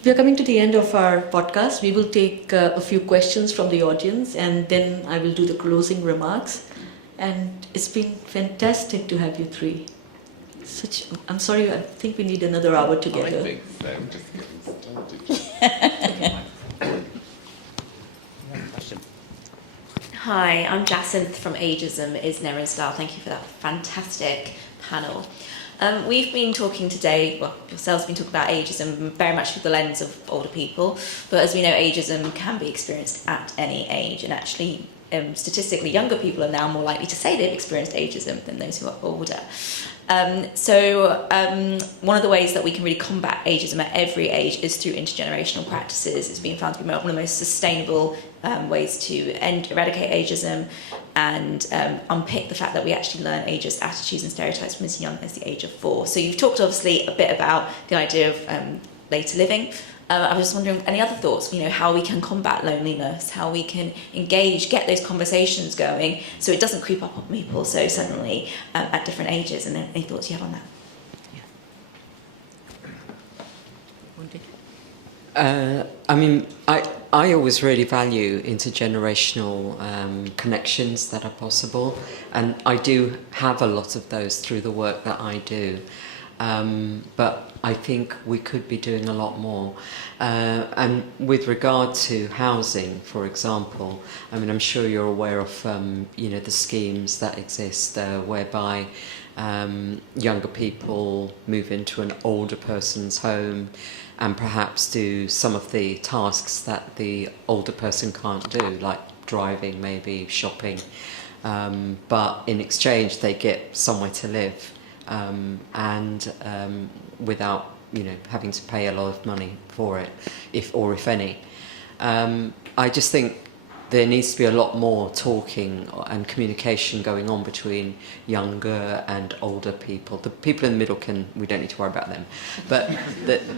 We are coming to the end of our podcast. We will take a few questions from the audience, and then I will do the closing remarks. And it's been fantastic to have you three. I'm sorry, I think we need another hour together. I think so. I'm just getting started. Hi, I'm Jacinth from Ageism is Nerin Style. Thank you for that fantastic panel. We've been talking today, well, yourselves have been talking about ageism very much through the lens of older people, but as we know, ageism can be experienced at any age, and actually, statistically, younger people are now more likely to say they've experienced ageism than those who are older. One of the ways that we can really combat ageism at every age is through intergenerational practices. It's been found to be one of the most sustainable ways to eradicate ageism and unpick the fact that we actually learn ageist attitudes and stereotypes from as young as the age of 4. So you've talked obviously a bit about the idea of later living. I was just wondering, any other thoughts, how we can combat loneliness, how we can engage, get those conversations going so it doesn't creep up on people so suddenly at different ages, and any thoughts you have on that? I always really value intergenerational connections that are possible, and I do have a lot of those through the work that I do. But I think we could be doing a lot more. And with regard to housing, for example, I'm sure you're aware of, the schemes that exist whereby younger people move into an older person's home and perhaps do some of the tasks that the older person can't do, like driving, maybe shopping. But in exchange, they get somewhere to live. Without having to pay a lot of money for it, if any. I just think there needs to be a lot more talking and communication going on between younger and older people. The people in the middle we don't need to worry about them, but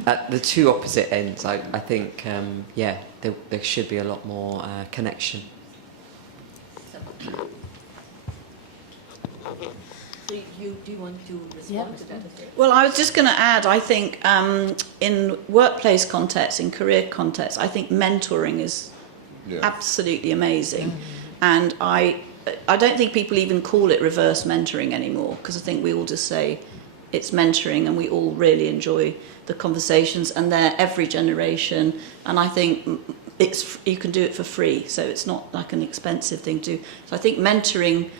at the two opposite ends, I think there should be a lot more connection. Do you want to respond to that? Well, I was just going to add, I think in workplace context, in career context, I think mentoring is absolutely amazing. And I don't think people even call it reverse mentoring anymore, because I think we all just say it's mentoring, and we all really enjoy the conversations, and they're every generation. And I think you can do it for free, so it's not like an expensive thing to do. So I think mentoring,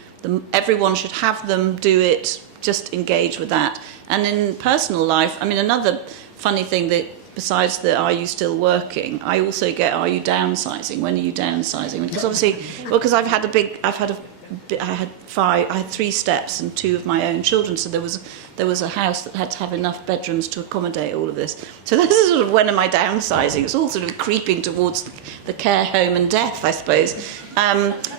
everyone should have them do it, just engage with that. And in personal life, another funny thing that besides the are you still working, I also get, are you downsizing? When are you downsizing? Because obviously, because I had 3 steps and 2 of my own children, so there was a house that had to have enough bedrooms to accommodate all of this. So this is sort of, when am I downsizing? It's all sort of creeping towards the care home and death, I suppose.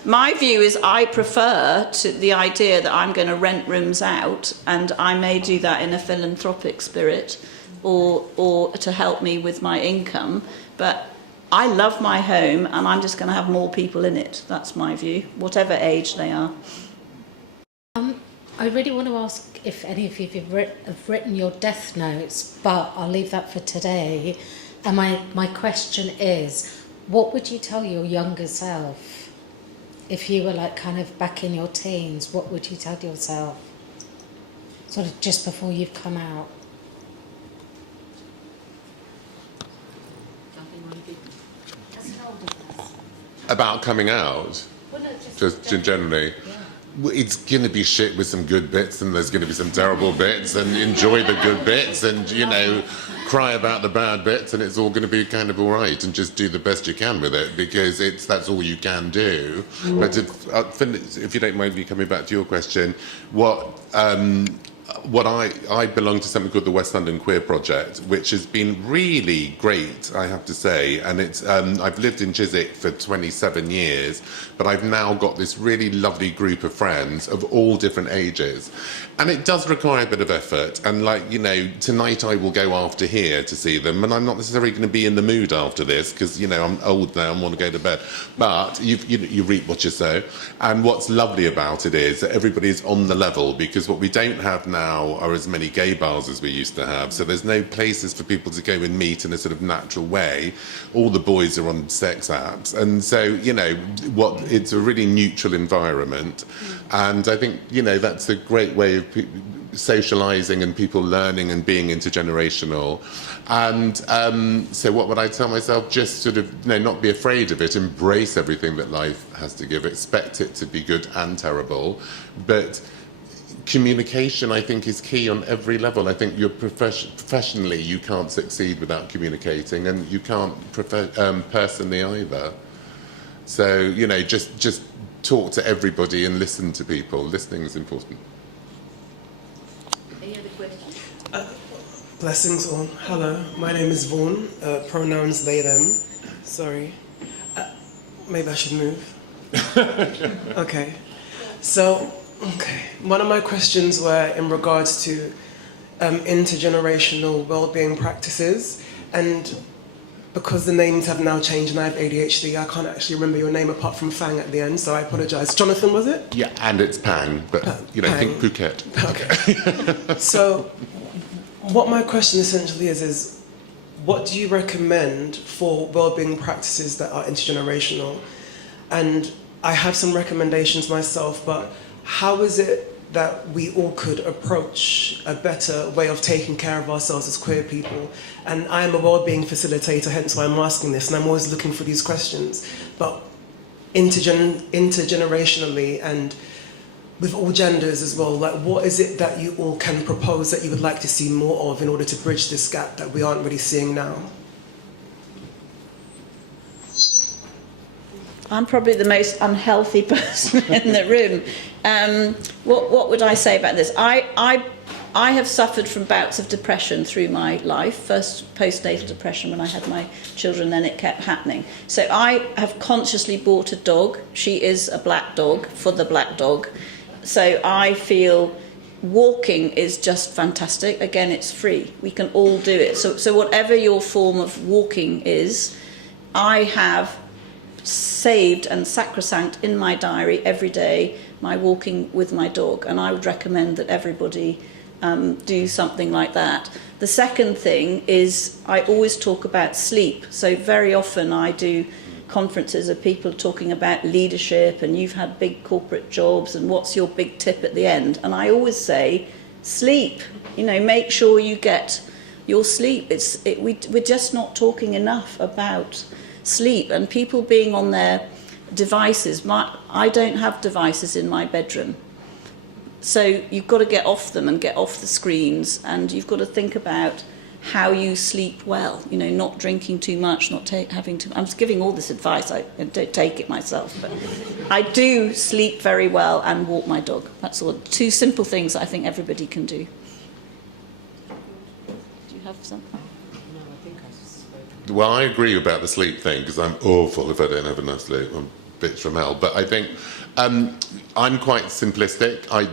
My view is I prefer to the idea that I'm going to rent rooms out, and I may do that in a philanthropic spirit or to help me with my income, but I love my home, and I'm just going to have more people in it. That's my view, whatever age they are. I really want to ask if any of you have written your death notes, but I'll leave that for today. And my question is, what would you tell your younger self if you were kind of back in your teens? What would you tell yourself sort of just before you've come out? About coming out, Well, no, just generally. Well, it's going to be shit with some good bits, and there's going to be some terrible bits, and enjoy the good bits, and cry about the bad bits, and it's all going to be kind of all right, and just do the best you can with it, because that's all you can do. But if you don't mind me coming back to your question, I belong to something called the West London Queer Project, which has been really great, I have to say. And it's I've lived in Chiswick for 27 years, but I've now got this really lovely group of friends of all different ages. And it does require a bit of effort. And tonight I will go after here to see them, and I'm not necessarily going to be in the mood after this, because I'm old now and want to go to bed. But you reap what you sow. And what's lovely about it is that everybody's on the level, because what we don't have now now are as many gay bars as we used to have. So there's no places for people to go and meet in a sort of natural way. All the boys are on sex apps. And so, you know, it's a really neutral environment. And I think, you know, that's a great way of socialising and people learning and being intergenerational. And so what would I tell myself? Just sort of, you know, not be afraid of it, embrace everything that life has to give, expect it to be good and terrible. But communication, I think, is key on every level. I think you're professionally, you can't succeed without communicating, and you can't personally either. So, you know, just talk to everybody and listen to people. Listening is important. Any other questions? Blessings all. Hello, my name is Vaughan. Pronouns they, them. Sorry. Maybe I should move. Okay. So, one of my questions were in regards to intergenerational well-being practices, and because the names have now changed and I have ADHD, I can't actually remember your name apart from Phang at the end, so I apologise. Jonathan, was it? Yeah, and it's Phang, but, you know, Phang. think Phuket. Okay. So, what my question essentially is what do you recommend for well-being practices that are intergenerational? And I have some recommendations myself, but how is it that we all could approach a better way of taking care of ourselves as queer people? And I am a well-being facilitator, hence why I'm asking this, and I'm always looking for these questions. But intergenerationally and with all genders as well, like what is it that you all can propose that you would like to see more of in order to bridge this gap that we aren't really seeing now? I'm probably the most unhealthy person in the room. What would I say about this? I have suffered from bouts of depression through my life. First postnatal depression when I had my children, then it kept happening. So I have consciously bought a dog. She is a black dog for the black dog. So I feel walking is just fantastic. Again, it's free. We can all do it. So whatever your form of walking is, I have saved and sacrosanct in my diary every day my walking with my dog, and I would recommend that everybody do something like that. The second thing is I always talk about sleep. So very often I do conferences of people talking about leadership and you've had big corporate jobs and what's your big tip at the end, and I always say sleep. You know, make sure you get your sleep. We're just not talking enough about sleep, and people being on their devices. I don't have devices in my bedroom, so you've got to get off them and get off the screens, and you've got to think about how you sleep well. You know, not drinking too much, not having too. I'm just giving all this advice. I don't take it myself, but I do sleep very well and walk my dog. That's all. Two simple things that I think everybody can do. Do you have something? Well, I agree about the sleep thing, because I'm awful if I don't have enough sleep. I'm bits from hell. But I think I'm quite simplistic. I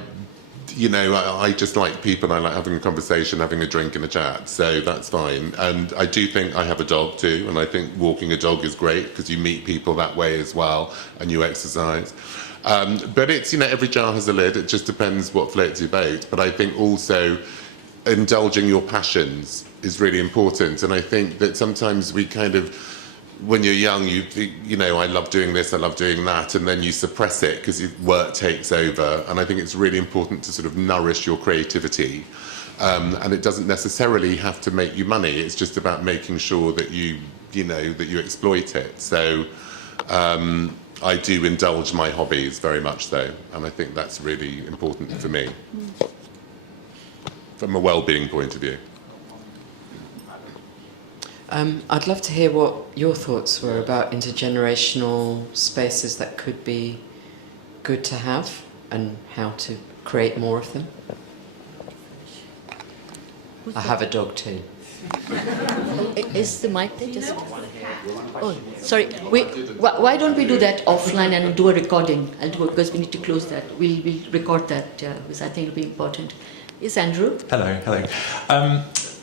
just like people. I like having a conversation, having a drink and a chat. So that's fine. And I do think I have a dog too. And I think walking a dog is great because you meet people that way as well and you exercise. But it's, you know, every jar has a lid. It just depends what floats your boat. But I think also indulging your passions is really important. And I think that sometimes we kind of, when you're young, you know, I love doing this, I love doing that, and then you suppress it because work takes over. And I think it's really important to sort of nourish your creativity. And it doesn't necessarily have to make you money. It's just about making sure that you exploit it. So I do indulge my hobbies very much so. And I think that's really important for me from a well-being point of view. I'd love to hear what your thoughts were about intergenerational spaces that could be good to have and how to create more of them. I have a dog too. Is the mic there? Just. Oh, sorry. Why don't we do that offline and do a recording? Because we need to close that. We'll record that because I think it'll be important. Yes, Andrew. Hello.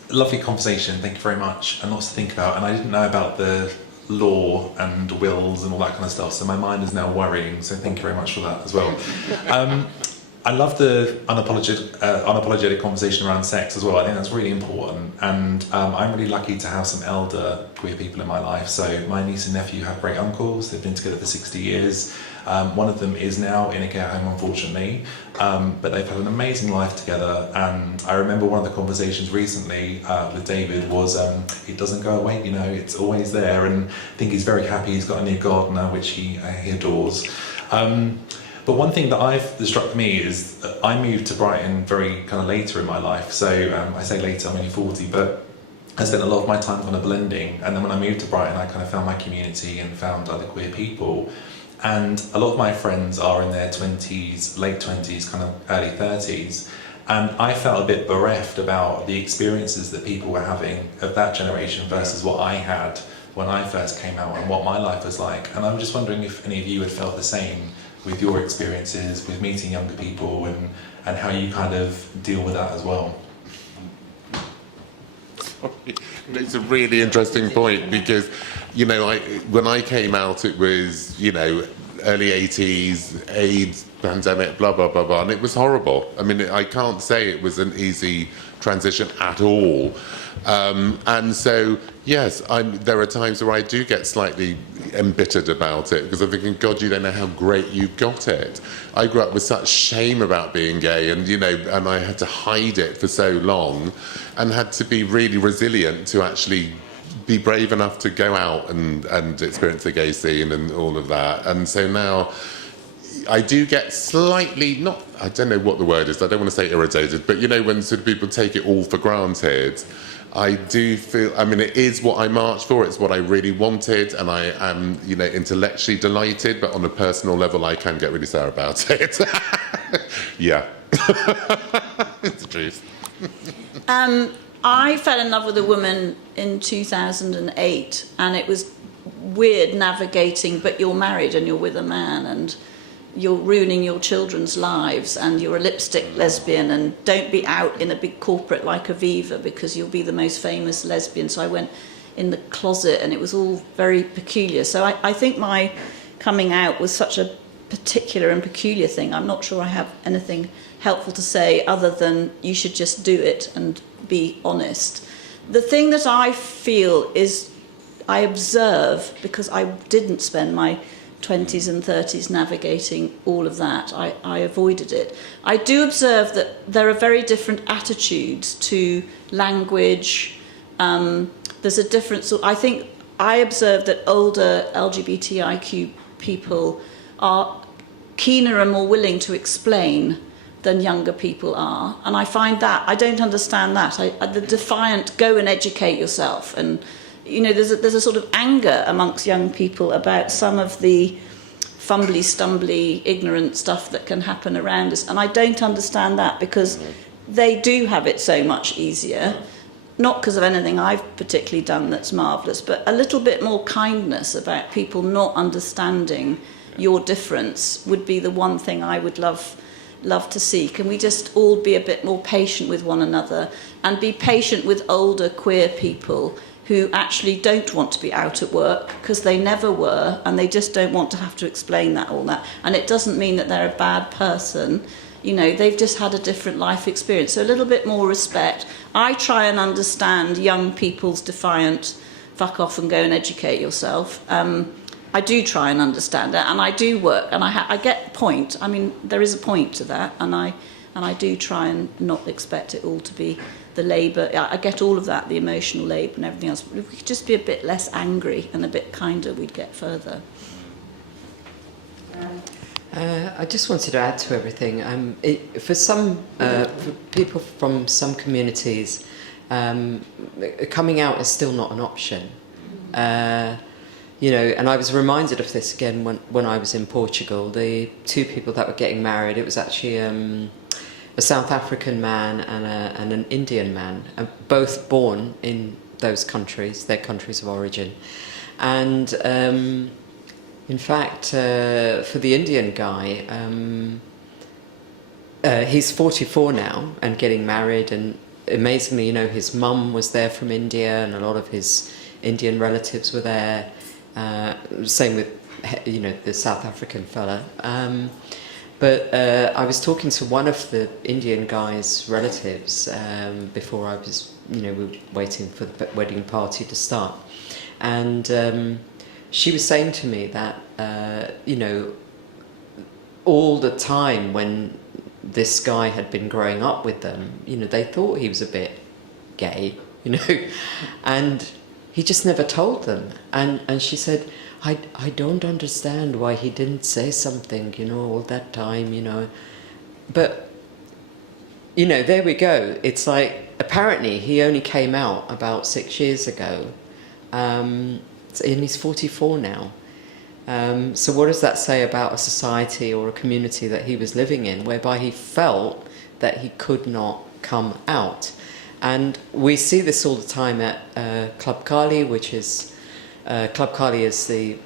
Lovely conversation. Thank you very much. And lots to think about. And I didn't know about the law and wills and all that kind of stuff. So my mind is now worrying. So thank you very much for that as well. I love the unapologetic conversation around sex as well. I think that's really important, and I'm really lucky to have some elder queer people in my life. So my niece and nephew have great uncles. They've been together for 60 years. One of them is now in a care home, unfortunately, but they've had an amazing life together. And I remember one of the conversations recently with David was, it doesn't go away, you know, it's always there. And I think he's very happy. He's got a new gardener, which he adores. But one thing that struck me is that I moved to Brighton very kind of later in my life. So I say later, I'm only 40, but I spent a lot of my time kind of blending. And then when I moved to Brighton, I kind of found my community and found other queer people. And a lot of my friends are in their 20s, late 20s, kind of early 30s. And I felt a bit bereft about the experiences that people were having of that generation versus what I had when I first came out and what my life was like. And I'm just wondering if any of you had felt the same with your experiences with meeting younger people and how you kind of deal with that as well. It's a really interesting point because, you know, when I came out, it was, you know, early 80s, AIDS, pandemic, blah, blah, blah, blah, and it was horrible. I mean, I can't say it was an easy transition at all. And so, yes, there are times where I do get slightly embittered about it because I'm thinking, God, you don't know how great you've got it. I grew up with such shame about being gay and, you know, and I had to hide it for so long and had to be really resilient to actually be brave enough to go out and experience the gay scene and all of that. And so now I do get slightly, not, I don't know what the word is, I don't want to say irritated, but you know, when sort of people take it all for granted, I do feel, I mean, it is what I marched for, it's what I really wanted, and I am, you know, intellectually delighted, but on a personal level, I can get really sour about it. Yeah. It's the truth. I fell in love with a woman in 2008, and it was weird navigating, but you're married and you're with a man, and you're ruining your children's lives, and you're a lipstick lesbian, and don't be out in a big corporate like Aviva because you'll be the most famous lesbian. So I went in the closet, and it was all very peculiar. So I think my coming out was such a particular and peculiar thing. I'm not sure I have anything helpful to say other than you should just do it and be honest. The thing that I feel is I observe, because I didn't spend my 20s and 30s navigating all of that, I avoided it. I do observe that there are very different attitudes to language. There's a difference. I think I observe that older LGBTIQ people are keener and more willing to explain than younger people are, and I find that I don't understand that. The defiant, go and educate yourself, and you know, there's a sort of anger amongst young people about some of the fumbly, stumbly, ignorant stuff that can happen around us, and I don't understand that because they do have it so much easier, not because of anything I've particularly done that's marvellous, but a little bit more kindness about people not understanding your difference would be the one thing I would love to see. Can we just all be a bit more patient with one another and be patient with older queer people who actually don't want to be out at work because they never were, and they just don't want to have to explain all that. And it doesn't mean that they're a bad person. You know, they've just had a different life experience. So a little bit more respect. I try and understand young people's defiant, fuck off and go and educate yourself. I do try and understand it, and I do work, and I get the point. I mean, there is a point to that, and I do try and not expect it all to be the labour. I get all of that, the emotional labour and everything else. But if we could just be a bit less angry and a bit kinder, we'd get further. I just wanted to add to everything. For people from some communities, coming out is still not an option. You know, and I was reminded of this again when I was in Portugal. The two people that were getting married, it was actually a South African man and an Indian man, both born in those countries, their countries of origin. And in fact, for the Indian guy, he's 44 now and getting married, and amazingly, you know, his mum was there from India and a lot of his Indian relatives were there. Same with, you know, the South African fella. But I was talking to one of the Indian guy's relatives before I was, we were waiting for the wedding party to start. And she was saying to me that, all the time when this guy had been growing up with them, they thought he was a bit gay, and he just never told them. And she said, I don't understand why he didn't say something, all that time, But, there we go. It's like, apparently he only came out about 6 years ago, and he's 44 now. So what does that say about a society or a community that he was living in, whereby he felt that he could not come out? And we see this all the time at Club Kali, which is Club Kali is the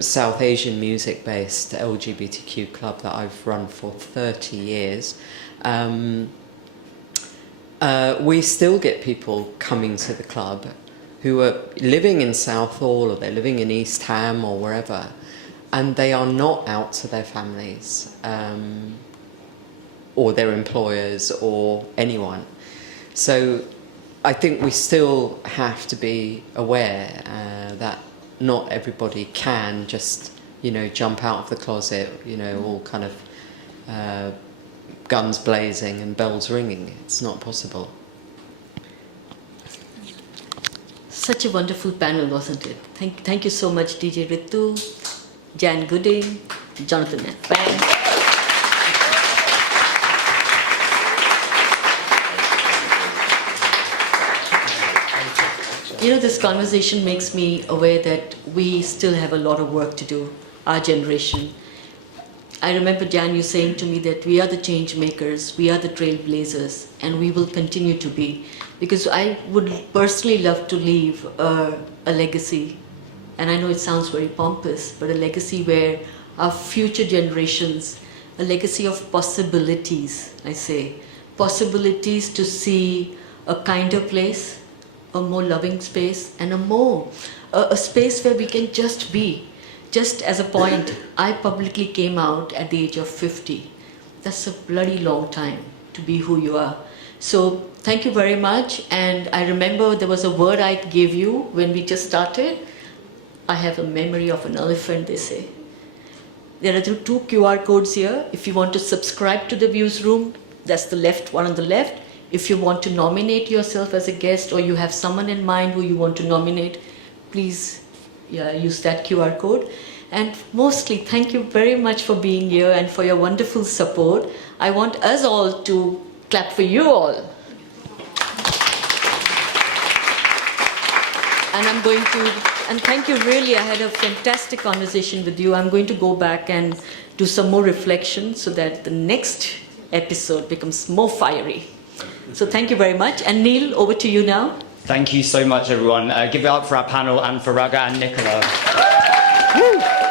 South Asian music-based LGBTQ club that I've run for 30 years. We still get people coming to the club who are living in Southall, or they're living in East Ham or wherever, and they are not out to their families or their employers or anyone. So I think we still have to be aware that not everybody can just, jump out of the closet, all kind of guns blazing and bells ringing. It's not possible. Such a wonderful panel, wasn't it? Thank you so much, DJ Ritu, Jan Gooding, Jonathan Phang. This conversation makes me aware that we still have a lot of work to do, our generation. I remember, Jan, you saying to me that we are the change makers, we are the trailblazers, and we will continue to be. Because I would personally love to leave a legacy, and I know it sounds very pompous, but a legacy where our future generations, a legacy of possibilities, I say, possibilities to see a kinder place, a more loving space, and a space where we can just be. Just as a point, I publicly came out at the age of 50. That's a bloody long time to be who you are. So thank you very much. And I remember there was a word I gave you when we just started. I have a memory of an elephant, they say. There are 2 QR codes here. If you want to subscribe to the Views Room, that's the left one on the left. If you want to nominate yourself as a guest, or you have someone in mind who you want to nominate, please use that QR code. And mostly, thank you very much for being here and for your wonderful support. I want us all to clap for you all. And thank you really, I had a fantastic conversation with you. I'm going to go back and do some more reflection so that the next episode becomes more fiery. So thank you very much. And Neil, over to you now. Thank you so much, everyone. Give it up for our panel and for Raga and Nicola. Woo!